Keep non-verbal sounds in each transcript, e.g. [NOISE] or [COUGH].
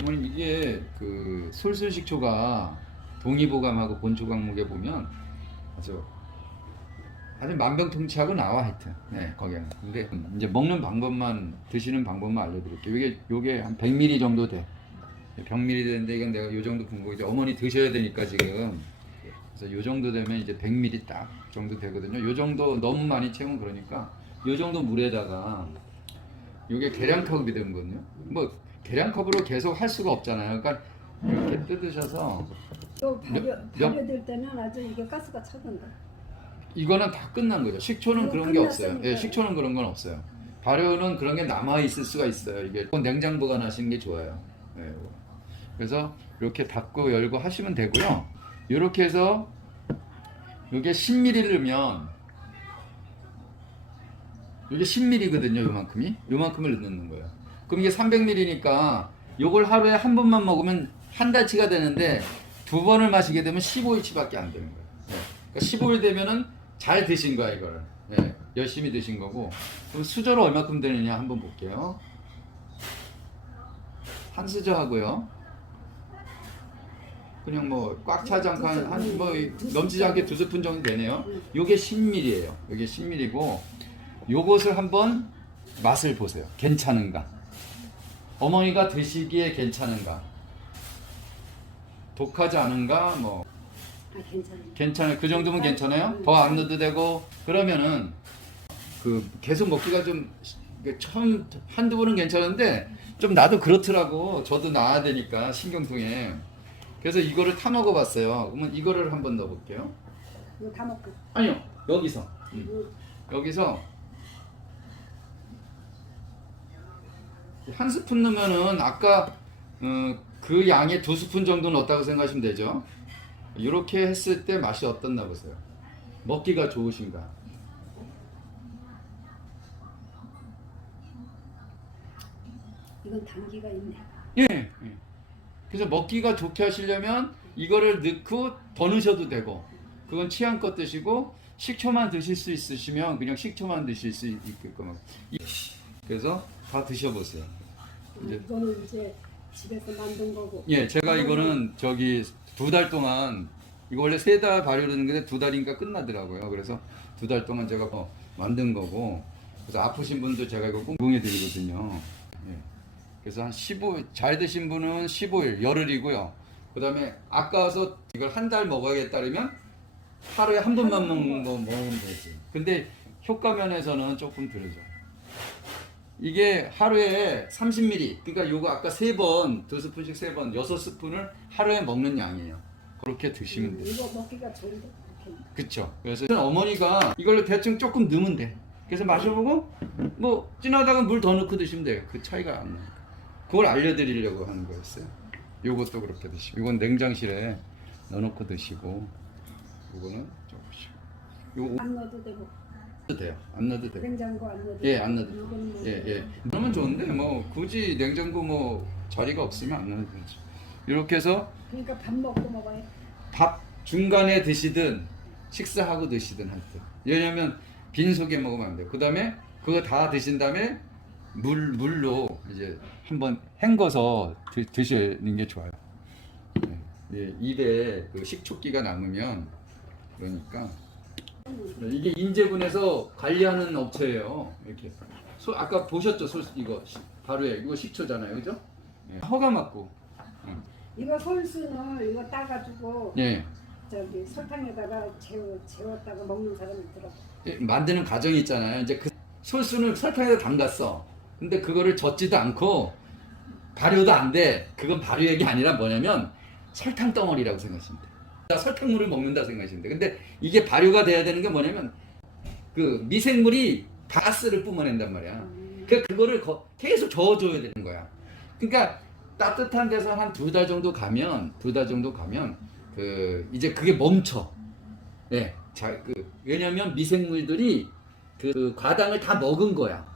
어머님 이게 그 솔솔식초가 동의보감하고 본초 강목에 보면 아주 아주 만병통치하고 나와 하여튼. 네 거기는. 근데 이제 먹는 방법만 드시는 방법만 알려드릴게요. 이게 요게 한 100ml 정도 돼. 100ml 되는데 이건 내가 요 정도 본거 이제 어머니 드셔야 되니까 지금. 그래서 요 정도 되면 이제 100ml 딱 정도 되거든요. 요 정도 너무 많이 채우면 그러니까 요 정도 물에다가 요게 계량컵이 되거든요. 뭐 계량컵으로 계속 할 수가 없잖아요 그러니까 이렇게 뜯으셔서 또 발효 몇- 발효될 때는 아주 이게 가스가 차던데. 이거는 다 끝난 거죠. 식초는 이거 그런 게 없어요. 끝났으니까. 예, 식초는 그런 건 없어요. 발효는 그런 게 남아 있을 수가 있어요. 이게 꼭 냉장 보관하시는 게 좋아요. 예, 요거. 그래서 이렇게 닫고 열고 하시면 되고요. 이렇게 해서 이게 10ml를 넣으면 이게 10ml거든요. 요만큼이 요만큼을 넣는 거예요. 그럼 이게 300ml니까 요걸 하루에 한 번만 먹으면 한 달치가 되는데 두 번을 마시게 되면 15일치밖에 안 되는 거예요. 예. 그러니까 15일 되면은 잘 드신 거야 이거를. 예, 열심히 드신 거고. 그럼 수저로 얼마큼 되느냐 한번 볼게요. 한 수저 하고요. 그냥 뭐 꽉 차지 않고 한뭐 넘치지 않게 두 스푼 정도 되네요. 요게 10ml예요. 요게 10ml고 요것을 한번 맛을 보세요. 괜찮은가? 어머니가 드시기에 괜찮은가? 독하지 않은가? 뭐 아 괜찮아요. 괜찮아요. 그 정도면 괜찮아요? 더 안 넣어도 되고 그러면은 그 계속 먹기가 좀 이게 처음 한두 번은 괜찮은데 좀 나도 그렇더라고. 저도 나야 되니까 신경통에. 그래서 이거를 타 먹어봤어요. 그러면 이거를 한번 넣어볼게요. 이거 다 먹고. 아니요 여기서 음. 음. 여기서 한 스푼 넣으면은 아까 어, 그 양의 두 스푼 정도 넣었다고 생각하시면 되죠. 이렇게 했을 때 맛이 어떻나 보세요. 먹기가 좋으신가? 이건 단기가 있네. 예. 예. 그래서 먹기가 좋게 하시려면 이거를 넣고 더 넣으셔도 되고 그건 취향껏 드시고 식초만 드실 수 있으시면 그냥 식초만 드실 수 있게끔 그래서 다 드셔보세요. 이제- 이거는 이제 집에서 만든 거고. 예, 제가 이거는 저기 두 달 동안 이거 원래 세 달 발효되는 건데 두 달인가 끝나더라고요. 그래서 두 달 동안 제가 뭐 만든 거고 그래서 아프신 분도 제가 이거 공공해 드리거든요. 예. 그래서 한 15, 잘 드신 분은 15일, 열흘이고요. 그 다음에 아까워서 이걸 한 달 먹어야겠다 그러면 하루에 한 번만 먹는 거 먹으면 되지. 근데 효과 면에서는 조금 들죠. 이게 하루에 30ml. 그러니까 요거 아까 세 번, 두 스푼씩 세 번, 여섯 스푼을 하루에 먹는 양이에요. 그렇게 드시면 음, 돼요. 이거 먹기가 좋은데. 그쵸. 그래서 어머니가 이걸로 대충 조금 넣으면 돼. 그래서 마셔보고, 뭐, 진하다가 물 더 넣고 드시면 돼요. 그 차이가 안 나요. 그걸 알려드리려고 하는 거였어요. 요것도 그렇게 드시고. 이건 냉장실에 넣어놓고 드시고, 요거는 조금씩. 요거 안 넣어도 되고. 넣어도 돼요. 안 넣어도 돼요. 냉장고 안 넣어도 예. 안 넣어도 이거는 뭐 예, 예. 그러면 좋은데 뭐 굳이 냉장고 뭐 자리가 없으면 안 넣어도 되죠. 이렇게 해서 그러니까 밥 먹고 먹어야 밥 중간에 드시든 식사하고 드시든 하여튼. 왜냐면 빈속에 먹으면 안 돼요. 그다음에 그거 다 드신 다음에 물 물로 이제 한번 헹궈서 드, 드시는 게 좋아요. 예, 예, 입에 그 식초기가 남으면 그러니까 이게 인제군에서 관리하는 업체예요. 이렇게 소, 아까 보셨죠? 소, 이거 시- 바로에 이거 식초잖아요, 그죠? 예, 허가 맞고. 이거 솔순을 이거 따가지고 예. 저기 설탕에다가 재워 재웠다가 먹는 사람이 들어. 예, 만드는 과정이 있잖아요. 이제 그 소스는 설탕에다 담갔어. 근데 그거를 젓지도 않고 발효도 안 돼. 그건 발효액이 아니라 뭐냐면 설탕 덩어리라고 생각하시면 돼. 설탕물을 먹는다 생각하시면 돼. 근데 이게 발효가 돼야 되는 게 뭐냐면 그 미생물이 가스를 뿜어낸단 말이야. 음. 그 그거를 거- 계속 저어줘야 되는 거야. 그러니까 따뜻한 데서 한 두 달 정도 가면 두 달 정도 가면 그 이제 그게 멈춰. 예, 자, 그 왜냐면 미생물들이 그, 그 과당을 다 먹은 거야.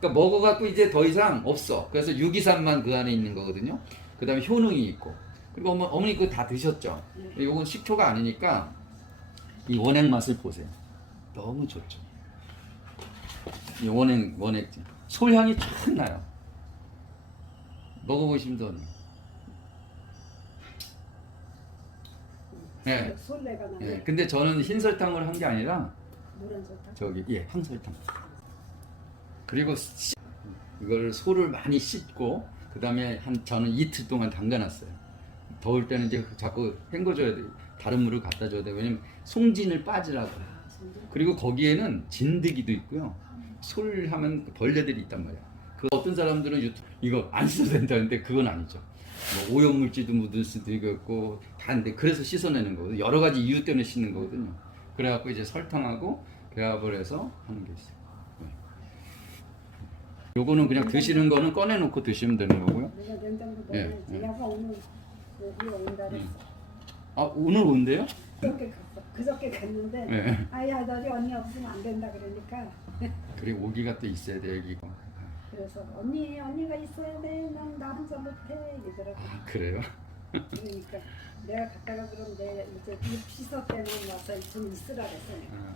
그러니까 먹어갖고 이제 더 이상 없어. 그래서 유기산만 그 안에 있는 거거든요. 그 다음에 효능이 있고. 그리고 어머, 어머니 그거 다 드셨죠? 네. 요건 식초가 아니니까 이 원액 맛을 보세요. 너무 좋죠. 이 원액 원액 솔향이 쫙 나요. 먹어보시면 더. 예. 네. 솔내가 예. 근데 저는 흰 설탕을 한 게 아니라 노란 설탕. 저기 예, 황설탕. 그리고 씨- 이걸 소를 많이 씻고 그다음에 한 저는 이틀 동안 담가놨어요. 더울 때는 이제 자꾸 헹궈줘야 돼. 다른 물을 갖다 줘야 돼. 왜냐면 송진을 빠지라고. 아? 그리고 거기에는 진드기도 있고요. 솔 하면 벌레들이 있단 말이야. 그 어떤 사람들은 유튜브 이거 안 씻어도 된다는데 그건 아니죠. 뭐 오염물질도 묻을 수도 있고 다인데 그래서 씻어내는 거거든요. 여러 가지 이유 때문에 씻는 거거든요. 그래갖고 이제 설탕하고 배합을 해서 하는 게 있어요. 네. 요거는 그냥 드시는 거는 꺼내놓고 드시면 되는 거고요. 내가 냉장고 예, 넣어야지. 예. 야가 오늘 여기 온다 그랬어. 아 오늘 온대요? 그저께 갔어. 그저께 갔는데 네. 아야 너희 언니 없으면 안 된다 그러니까 [LAUGHS] 그래 오기가 또 있어야 돼 여기가. 그래서 언니 언니가 있어야 돼. 난 나 혼자 못해 이러더라고. 아 그래요? 그러니까 내가 갔다가 그럼 내 이제 이 피서 때문에 와서 좀 있으라 그랬어. 아,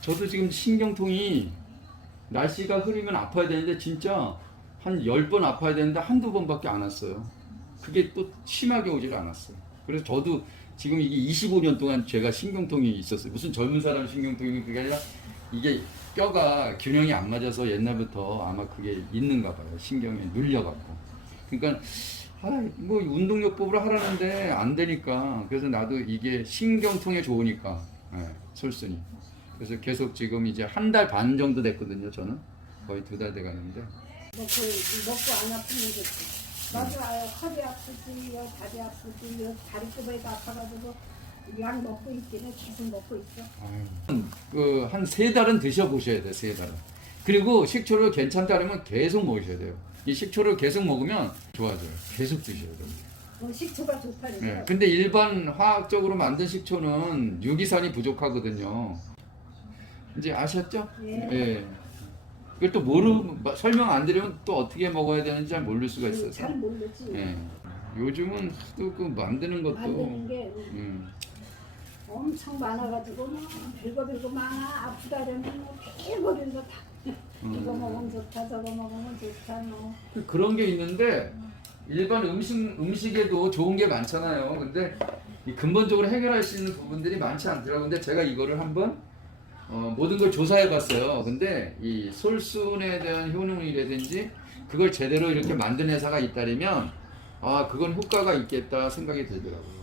저도 지금 신경통이 날씨가 흐리면 아파야 되는데 진짜 한 10번 아파야 되는데 한두 번밖에 안 왔어요. 그게 또 심하게 오질 않았어요. 그래서 저도 지금 이게 25년 동안 제가 신경통이 있었어요. 무슨 젊은 사람 신경통이 그게 아니라 이게 뼈가 균형이 안 맞아서 옛날부터 아마 그게 있는가 봐요. 신경이 눌려갖고. 그러니까 아, 뭐 운동요법으로 하라는데 안 되니까 그래서 나도 이게 신경통에 좋으니까 예, 솔순이 그래서 계속 지금 이제 한 달 반 정도 됐거든요 저는 거의 두 달 돼가는데 먹고 먹고 안 아프면 좋지. 아, 허리 아프지, 여 다리 아프지, 여 다리 끄부리가 아파가지고 약 먹고 해. 계속 먹고 있어. 그한 세 달은 드셔보셔야 돼요 세 달은 그리고 식초를 괜찮다 그러면 계속 먹으셔야 돼요 이 식초를 계속 먹으면 좋아져요 계속 드셔야 돼요 뭐 식초가 좋다 그래서 네, 근데 일반 화학적으로 만든 식초는 유기산이 부족하거든요. 이제 아셨죠? 예. 그걸 또 모르 설명 안 드리면 또 어떻게 먹어야 되는지 잘 모를 수가 있어서. 잘 모르지. 예. 요즘은 하도 그 만드는 것도 만드는 게 음, 엄청 많아가지고 뭐 별거 별거 많아 아프다 그러면 뭐 별거 별거 다 이거 먹으면 좋다 저거 먹으면 좋다 뭐 그- 그런 게 있는데 일반 음식 음식에도 좋은 게 많잖아요. 근데 이 근본적으로 해결할 수 있는 부분들이 많지 않더라고요. 근데 제가 이거를 한번 어, 모든 걸 조사해 봤어요. 근데 이 솔순에 대한 효능이라든지 그걸 제대로 이렇게 만든 회사가 있다면 아 그건 효과가 있겠다 생각이 들더라고요.